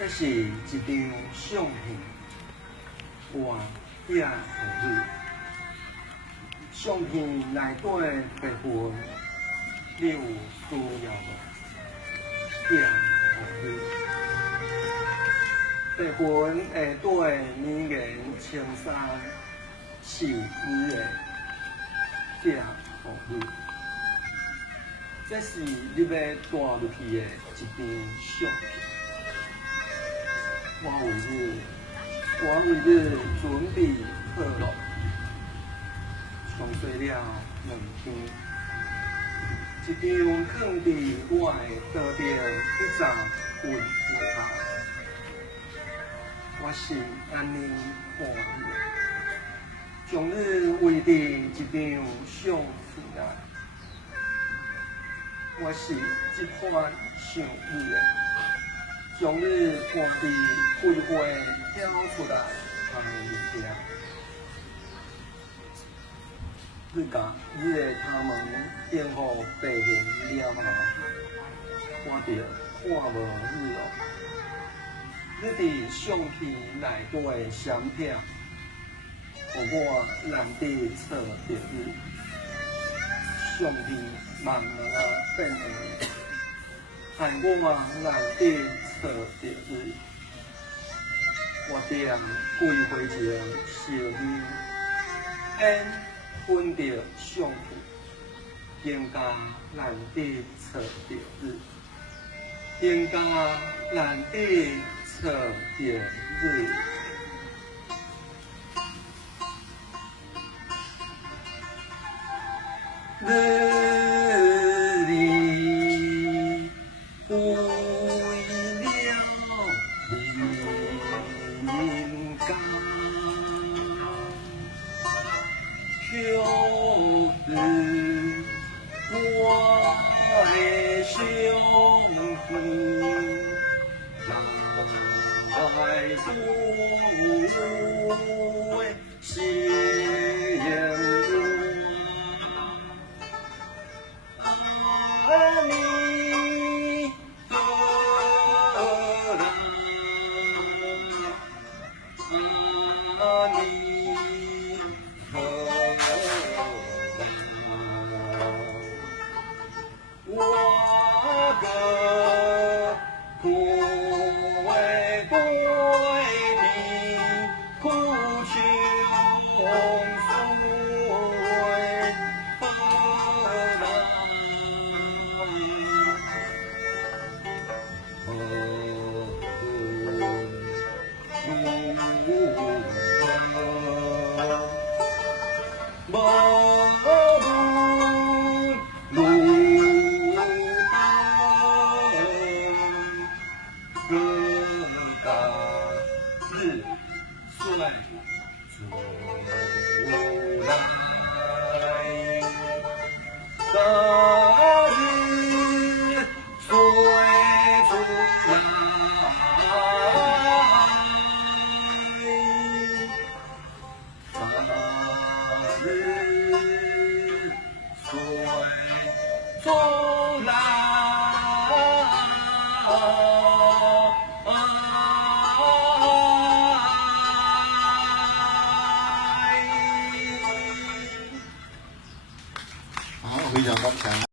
这是一张相片，换影互你。相片内底的白云，你有需要无？影互你。白云下底绵延青山，是你的影互你。这是你要带入去的一张相片。我为你准备好了，上细了2天，一张放伫我的桌顶一盏温茶，我是安尼看你，将你围伫一张相片内，我是这款想你的。将你看伫桂花挑出来通物件，你甲你的头毛垫互白云了后，我着看无你咯。你伫相片内底的相片，互我难得找着你，相片慢慢变圆。害我难得找着你，我踮桂花前烧烟，烟闻着相片，更加难得找着你，更加难得找着你。就是我的相片，来作为纪念我你何来？你何我个苦为对你苦穷水何日岁如来，日岁如来，日岁如来。好，非常感谢。